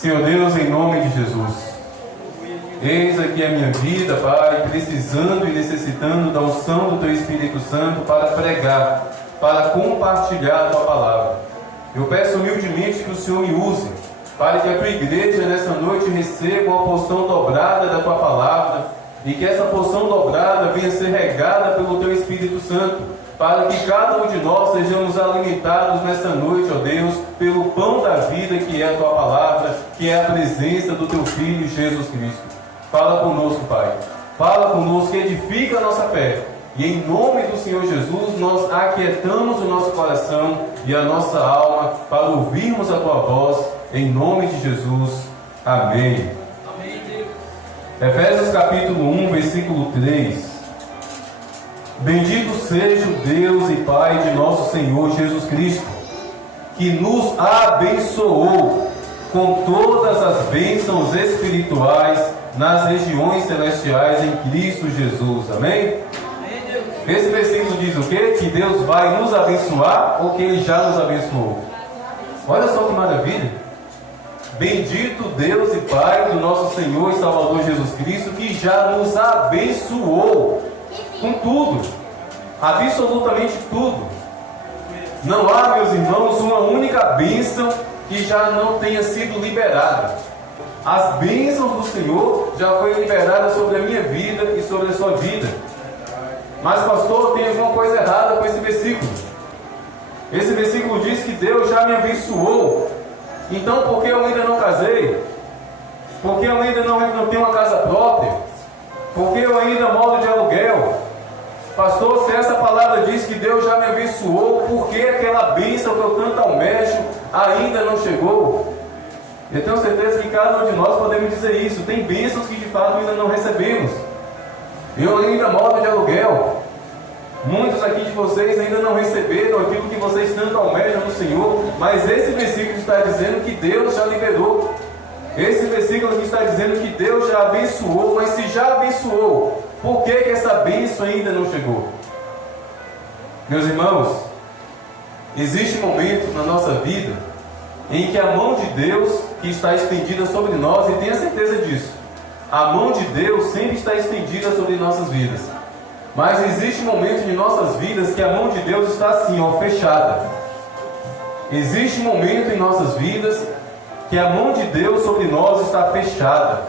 Senhor Deus, em nome de Jesus, eis aqui a minha vida, Pai, precisando e necessitando da unção do Teu Espírito Santo para pregar, para compartilhar a Tua palavra. Eu peço humildemente que o Senhor me use, para que a Tua igreja nessa noite receba uma porção dobrada da Tua palavra, e que essa porção dobrada venha ser regada pelo Teu Espírito Santo, para que cada um de nós sejamos alimentados nessa noite, ó Deus, pelo pão da vida que é a Tua palavra, que é a presença do Teu Filho Jesus Cristo. Fala conosco, Pai. Fala conosco, edifica a nossa fé. E em nome do Senhor Jesus, nós aquietamos o nosso coração e a nossa alma para ouvirmos a Tua voz, em nome de Jesus. Amém. Amém, Deus. Efésios capítulo 1, versículo 3. Bendito seja o Deus e Pai de nosso Senhor Jesus Cristo, que nos abençoou com todas as bênçãos espirituais nas regiões celestiais em Cristo Jesus. Amém? Amém, Deus. Esse versículo diz o quê? Que Deus vai nos abençoar ou que Ele já nos abençoou? Olha só que maravilha! Bendito Deus e Pai do nosso Senhor e Salvador Jesus Cristo, que já nos abençoou com tudo, absolutamente tudo. Não há, meus irmãos, uma única bênção que já não tenha sido liberada. As bênçãos do Senhor já foi liberada sobre a minha vida e sobre a sua vida. Mas, pastor, tem alguma coisa errada com esse versículo. Esse versículo diz que Deus já me abençoou. Então, por que eu ainda não casei? Por que eu ainda não tenho uma casa própria? Por que eu ainda moro de aluguel? Pastor, se essa palavra diz que Deus já me abençoou, por que aquela bênção que eu tanto almejo ainda não chegou? Eu tenho certeza que cada um de nós podemos dizer isso. Tem bênçãos que de fato ainda não recebemos. Eu ainda moro de aluguel. Muitos aqui de vocês ainda não receberam aquilo que vocês tanto almejam no Senhor, mas esse versículo está dizendo que Deus já liberou. Esse versículo aqui está dizendo que Deus já abençoou, mas se já abençoou, por que essa bênção ainda não chegou? Meus irmãos, existe um momento na nossa vida em que a mão de Deus que está estendida sobre nós, e tenha certeza disso, a mão de Deus sempre está estendida sobre nossas vidas. Mas existe um momento de nossas vidas que a mão de Deus está assim, ó, fechada. Existe um momento em nossas vidas que a mão de Deus sobre nós está fechada.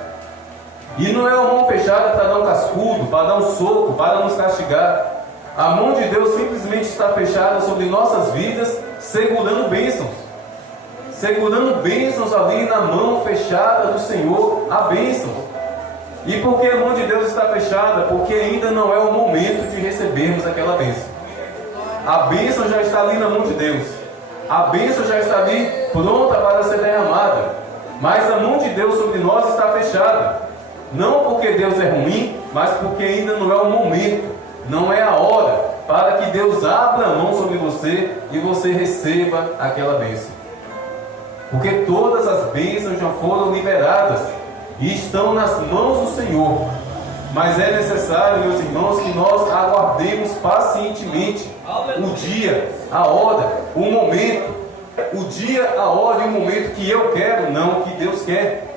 E não é uma mão fechada para dar um cascudo, para dar um soco, para nos castigar. A mão de Deus simplesmente está fechada sobre nossas vidas, segurando bênçãos. Segurando bênçãos ali na mão fechada do Senhor, a bênção. E por que a mão de Deus está fechada? Porque ainda não é o momento de recebermos aquela bênção. A bênção já está ali na mão de Deus. A bênção já está ali pronta para ser derramada. Mas a mão de Deus sobre nós está fechada. Não porque Deus é ruim, mas porque ainda não é o momento. Não é a hora para que Deus abra a mão sobre você e você receba aquela bênção. Porque todas as bênçãos já foram liberadas e estão nas mãos do Senhor. Mas é necessário, meus irmãos, que nós aguardemos pacientemente o dia, a hora, o momento. O dia, a hora e o momento que eu quero, não que Deus quer,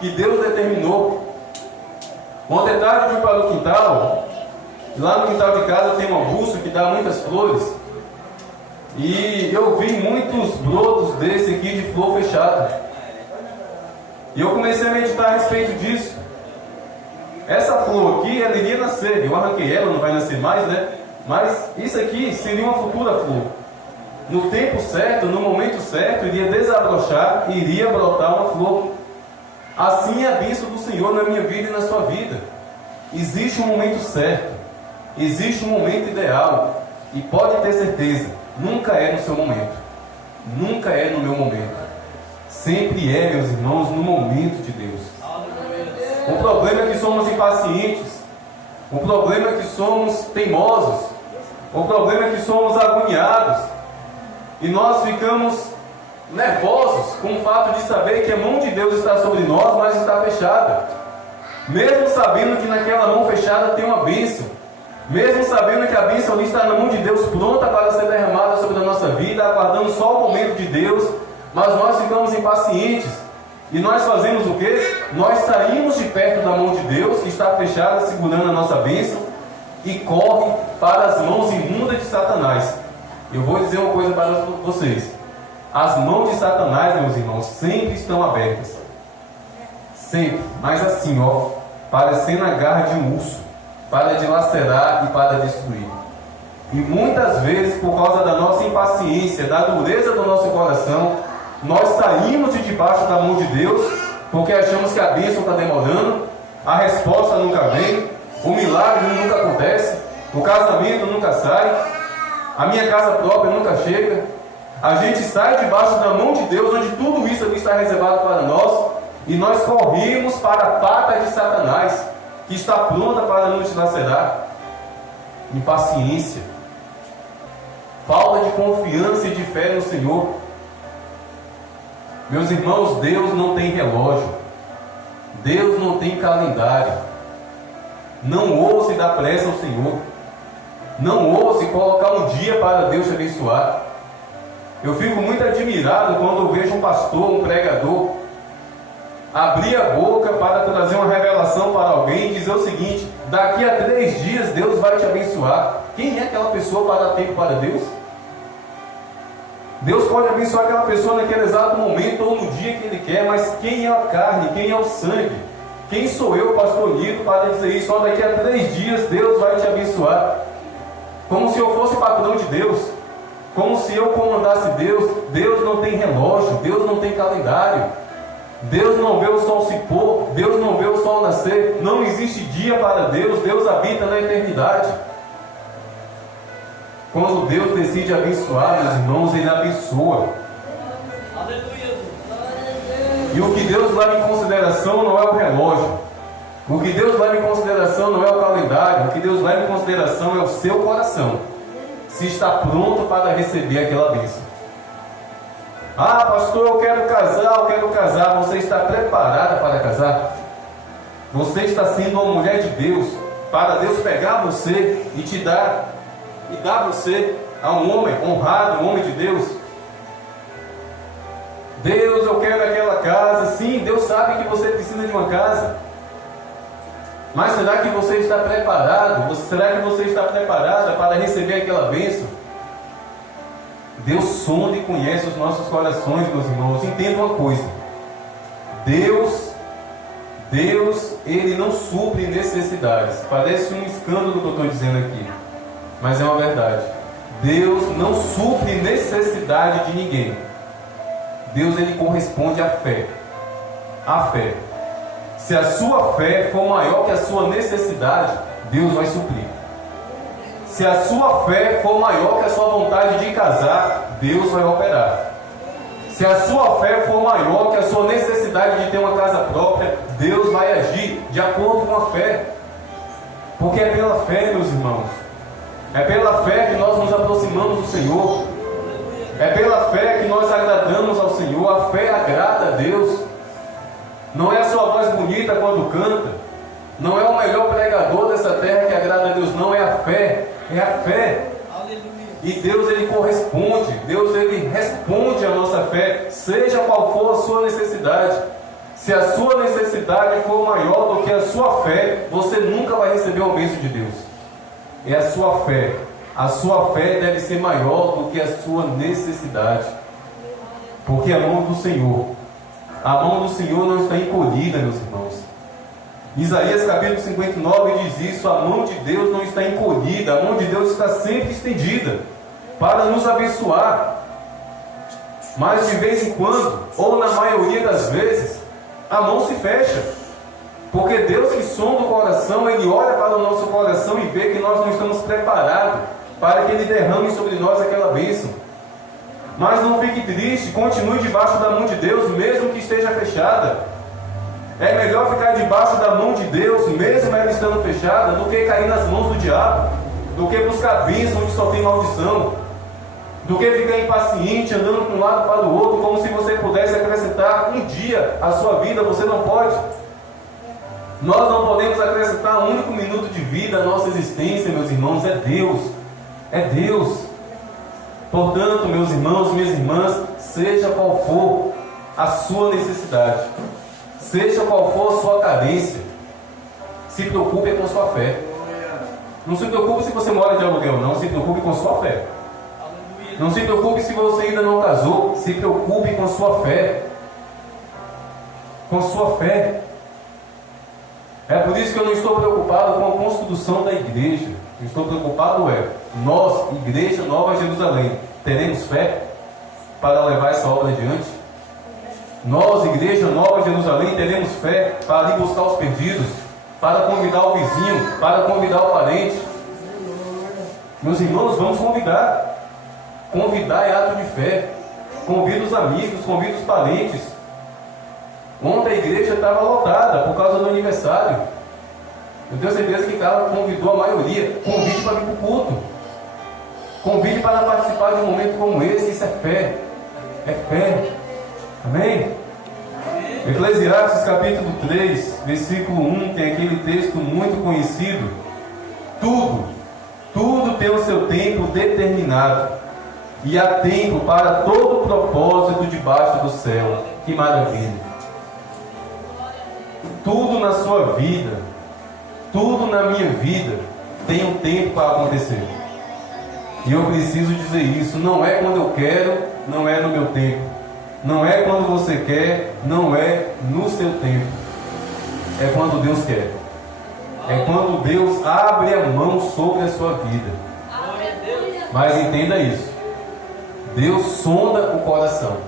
que Deus determinou. Ontem à tarde eu fui para o quintal. Lá no quintal de casa tem um arbusto que dá muitas flores. E eu vi muitos brotos desse aqui de flor fechada. E eu comecei a meditar a respeito disso. Essa flor aqui, ela iria nascer. Eu arranquei ela, não vai nascer mais, né? Mas isso aqui seria uma futura flor. No tempo certo, no momento certo, iria desabrochar e iria brotar uma flor. Assim é a bênção do Senhor na minha vida e na sua vida. Existe um momento certo. Existe um momento ideal. E pode ter certeza, nunca é no seu momento. Nunca é no meu momento. Sempre é, meus irmãos, no momento de Deus. O problema é que somos impacientes. O problema é que somos teimosos. O problema é que somos agoniados. E nós ficamos nervosos com o fato de saber que a mão de Deus está sobre nós, mas está fechada. Mesmo sabendo que naquela mão fechada tem uma bênção. Mesmo sabendo que a bênção ali está na mão de Deus, pronta para ser derramada sobre a nossa vida, aguardando só o momento de Deus, mas nós ficamos impacientes. E nós fazemos o quê? Nós saímos de perto da mão de Deus, que está fechada, segurando a nossa bênção, e corre para as mãos imundas de Satanás. Eu vou dizer uma coisa para vocês. As mãos de Satanás, meus irmãos, sempre estão abertas. Sempre. Mas assim, ó, parecendo a garra de um urso, para dilacerar e para destruir. E muitas vezes, por causa da nossa impaciência, da dureza do nosso coração, nós saímos de debaixo da mão de Deus, porque achamos que a bênção está demorando, a resposta nunca vem, o milagre nunca acontece, o casamento nunca sai, a minha casa própria nunca chega. A gente sai debaixo da mão de Deus, onde tudo isso aqui está reservado para nós, e nós corremos para a pata de Satanás, que está pronta para nos dilacerar. Impaciência, falta de confiança e de fé no Senhor. Meus irmãos, Deus não tem relógio, Deus não tem calendário. Não ouse dar pressa ao Senhor, não ouse colocar um dia para Deus te abençoar. Eu fico muito admirado quando eu vejo um pastor, um pregador, abrir a boca para trazer uma revelação para alguém e dizer o seguinte: daqui a 3 dias Deus vai te abençoar. Quem é aquela pessoa para dar tempo para Deus? Deus pode abençoar aquela pessoa naquele exato momento ou no dia que Ele quer, mas quem é a carne, quem é o sangue? Quem sou eu, pastor Nito, para dizer isso? Só daqui a 3 dias Deus vai te abençoar. Como se eu fosse patrão de Deus, como se eu comandasse Deus. Deus não tem relógio, Deus não tem calendário, Deus não vê o sol se pôr, Deus não vê o sol nascer, não existe dia para Deus, Deus habita na eternidade. Quando Deus decide abençoar, meus irmãos, Ele abençoa. Aleluia. E o que Deus leva em consideração não é o relógio, o que Deus leva em consideração não é o calendário, o que Deus leva em consideração é o seu coração, se está pronto para receber aquela bênção. Ah, pastor, eu quero casar. Você está preparada para casar? Você está sendo uma mulher de Deus, para Deus pegar você e te dar, e dar você a um homem honrado, um homem de Deus? Deus, eu quero aquela casa. Sim, Deus sabe que você precisa de uma casa. Mas será que você está preparado? Será que você está preparada para receber aquela bênção? Deus sonda e conhece os nossos corações, meus irmãos. Entenda uma coisa: Deus, Ele não supre necessidades. Parece um escândalo que eu estou dizendo aqui, mas é uma verdade. Deus não supre necessidade de ninguém. Deus, Ele corresponde à fé. À fé. Se a sua fé for maior que a sua necessidade, Deus vai suprir. Se a sua fé for maior que a sua vontade de casar, Deus vai operar. Se a sua fé for maior que a sua necessidade de ter uma casa própria, Deus vai agir de acordo com a fé. Porque é pela fé, meus irmãos. É pela fé que nós nos aproximamos do Senhor. É pela fé que nós agradamos ao Senhor. A fé agrada a Deus. Não é a sua voz bonita quando canta, não é o melhor pregador dessa terra que agrada a Deus, não, é a fé, é a fé. Aleluia. E Deus, Ele corresponde, Deus, Ele responde à nossa fé, seja qual for a sua necessidade. Se a sua necessidade for maior do que a sua fé, você nunca vai receber o bênção de Deus. É a sua fé deve ser maior do que a sua necessidade, porque a mão do Senhor não está encolhida, meus irmãos. Isaías capítulo 59 diz isso: a mão de Deus não está encolhida, a mão de Deus está sempre estendida para nos abençoar. Mas de vez em quando, ou na maioria das vezes, a mão se fecha, porque Deus, que sonda o coração, Ele olha para o nosso coração e vê que nós não estamos preparados para que Ele derrame sobre nós aquela bênção. Mas não fique triste, continue debaixo da mão de Deus, mesmo que esteja fechada. É melhor ficar debaixo da mão de Deus, mesmo ela estando fechada, do que cair nas mãos do diabo, do que buscar bênção onde só tem maldição, do que ficar impaciente, andando de um lado para o outro, como se você pudesse acrescentar um dia à sua vida. Você não pode. Nós não podemos acrescentar um único minuto de vida à nossa existência, meus irmãos. É Deus. É Deus. Portanto, meus irmãos, minhas irmãs, seja qual for a sua necessidade. Seja qual for a sua carência, se preocupe com sua fé. Não se preocupe se você mora de aluguel, não. Se preocupe com sua fé. Não se preocupe se você ainda não casou. Se preocupe com sua fé. Com sua fé. É por isso que eu não estou preocupado com a construção da igreja. Eu estou preocupado nós, Igreja Nova Jerusalém, teremos fé para levar essa obra adiante? Nós, Igreja Nova Jerusalém, teremos fé para ir buscar os perdidos, para convidar o vizinho, para convidar o parente. Meus irmãos, vamos convidar. Convidar é ato de fé. Convida os amigos, convida os parentes. Ontem a igreja estava lotada por causa do aniversário. Eu tenho certeza que Carla convidou a maioria. Convide para vir para o culto. Convide para participar de um momento como esse. Isso é fé. É fé. Amém? Eclesiastes capítulo 3, versículo 1, tem aquele texto muito conhecido. Tudo tem o seu tempo determinado, e há tempo para todo propósito debaixo do céu. Que maravilha! Tudo na sua vida, tudo na minha vida tem um tempo para acontecer. E eu preciso dizer isso. Não é quando eu quero, não é no meu tempo. Não é quando você quer, não é no seu tempo. É quando Deus quer. É quando Deus abre a mão sobre a sua vida. Mas entenda isso. Deus sonda o coração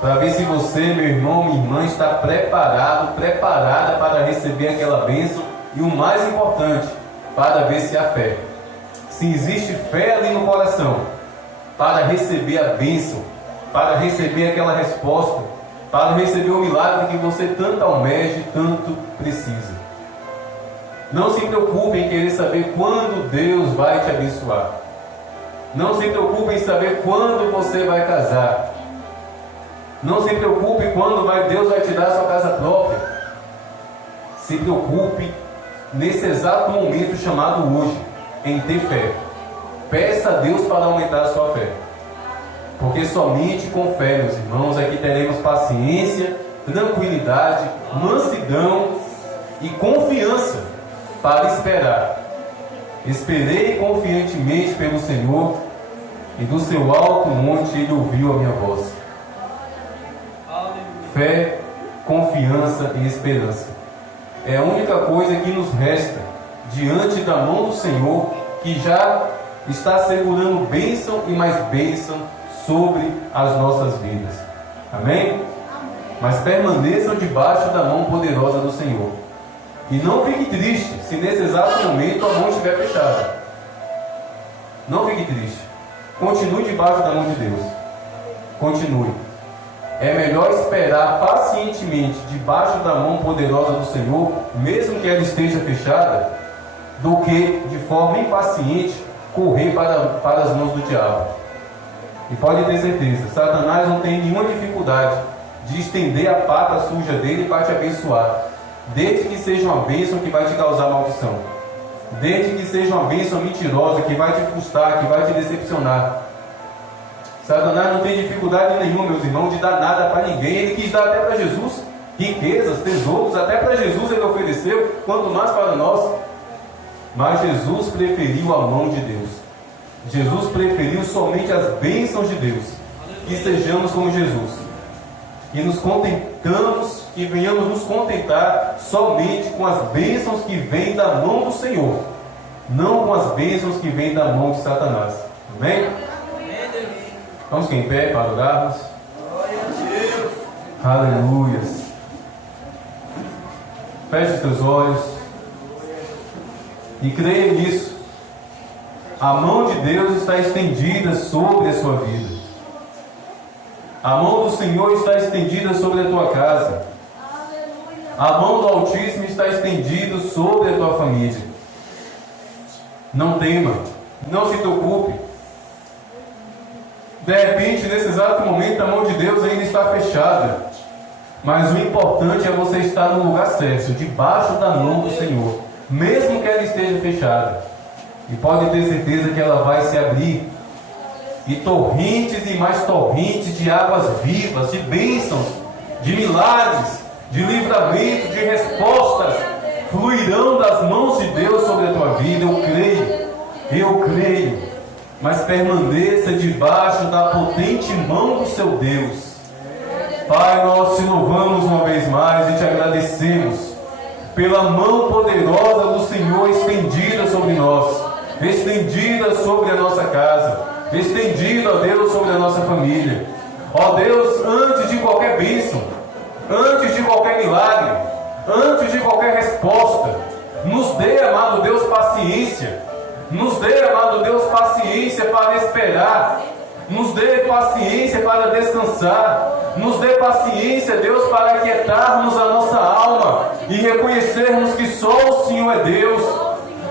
para ver se você, meu irmão, minha irmã, está preparado, preparada para receber aquela bênção. E o mais importante, para ver se há fé. Se existe fé ali no coração para receber a bênção, para receber aquela resposta, para receber o milagre que você tanto almeja e tanto precisa. Não se preocupe em querer saber quando Deus vai te abençoar. Não se preocupe em saber quando você vai casar. Não se preocupe quando Deus vai te dar a sua casa própria. Se preocupe nesse exato momento chamado hoje, em ter fé. Peça a Deus para aumentar a sua fé. Porque somente com fé, meus irmãos, é que teremos paciência, tranquilidade, mansidão e confiança para esperar. Esperei confiantemente pelo Senhor, e do seu alto monte Ele ouviu a minha voz. Fé, confiança e esperança é a única coisa que nos resta diante da mão do Senhor, que já está segurando bênção e mais bênção sobre as nossas vidas. Amém? Mas permaneçam debaixo da mão poderosa do Senhor. E não fique triste se nesse exato momento a mão estiver fechada. Não fique triste. Continue debaixo da mão de Deus. Continue. É melhor esperar pacientemente debaixo da mão poderosa do Senhor, mesmo que ela esteja fechada, do que de forma impaciente correr para as mãos do diabo. E pode ter certeza, Satanás não tem nenhuma dificuldade de estender a pata suja dele para te abençoar, desde que seja uma bênção que vai te causar maldição, desde que seja uma bênção mentirosa que vai te frustrar, que vai te decepcionar. Satanás não tem dificuldade nenhuma, meus irmãos, de dar nada para ninguém. Ele quis dar até para Jesus riquezas, tesouros, até para Jesus ele ofereceu, quanto mais para nós. Mas Jesus preferiu a mão de Deus. Jesus preferiu somente as bênçãos de Deus. Que sejamos como Jesus. E nos contentamos, e venhamos nos contentar somente com as bênçãos que vêm da mão do Senhor, não com as bênçãos que vêm da mão de Satanás. Amém? Vamos ficar em pé para orarmos. Aleluia. Feche os teus olhos e creia nisso. A mão de Deus está estendida sobre a sua vida. A mão do Senhor está estendida sobre a tua casa. A mão do Altíssimo está estendida sobre a tua família. Não tema, não se preocupe. De repente, nesse exato momento, a mão de Deus ainda está fechada. Mas o importante é você estar no lugar certo, debaixo da mão do Senhor, mesmo que ela esteja fechada. E pode ter certeza que ela vai se abrir. e torrentes e mais torrentes de águas vivas, de bênçãos, de milagres, de livramento, de respostas, fluirão das mãos de Deus sobre a tua vida. Eu creio, mas permaneça debaixo da potente mão do seu Deus. Pai, nós te louvamos uma vez mais e te agradecemos pela mão poderosa do Senhor estendida sobre nós, estendida sobre a nossa casa, estendida, ó Deus, sobre a nossa família. Ó Deus, antes de qualquer bênção, antes de qualquer milagre, antes de qualquer resposta, nos dê, amado Deus, paciência. Nos dê, amado Deus, paciência para esperar. Nos dê paciência para descansar. Nos dê paciência, Deus, para aquietarmos a nossa alma e reconhecermos que só o Senhor é Deus.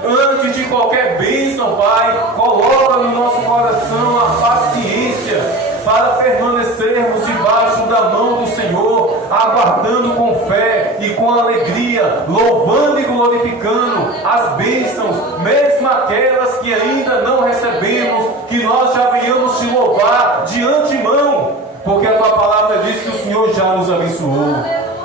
Antes de qualquer bênção, Pai, coloca no nosso coração a paciência para permanecermos debaixo da mão do Senhor, aguardando com fé e com alegria, louvando e glorificando as bênçãos, mesmo aquelas que ainda não recebemos, que nós já venhamos te louvar de antemão, porque a tua palavra diz que o Senhor já nos abençoou.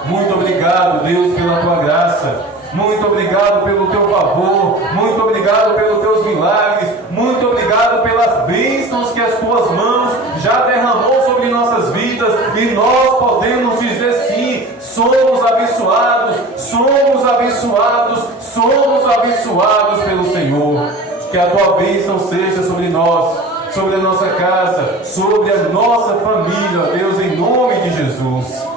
Muito obrigado, Deus, pela tua graça. Muito obrigado pelo teu favor, muito obrigado pelos teus milagres, muito obrigado pelas bênçãos que as tuas mãos já derramou sobre nossas vidas, e nós podemos dizer sim, somos abençoados, somos abençoados, somos abençoados pelo Senhor. Que a tua bênção seja sobre nós, sobre a nossa casa, sobre a nossa família, Deus, em nome de Jesus.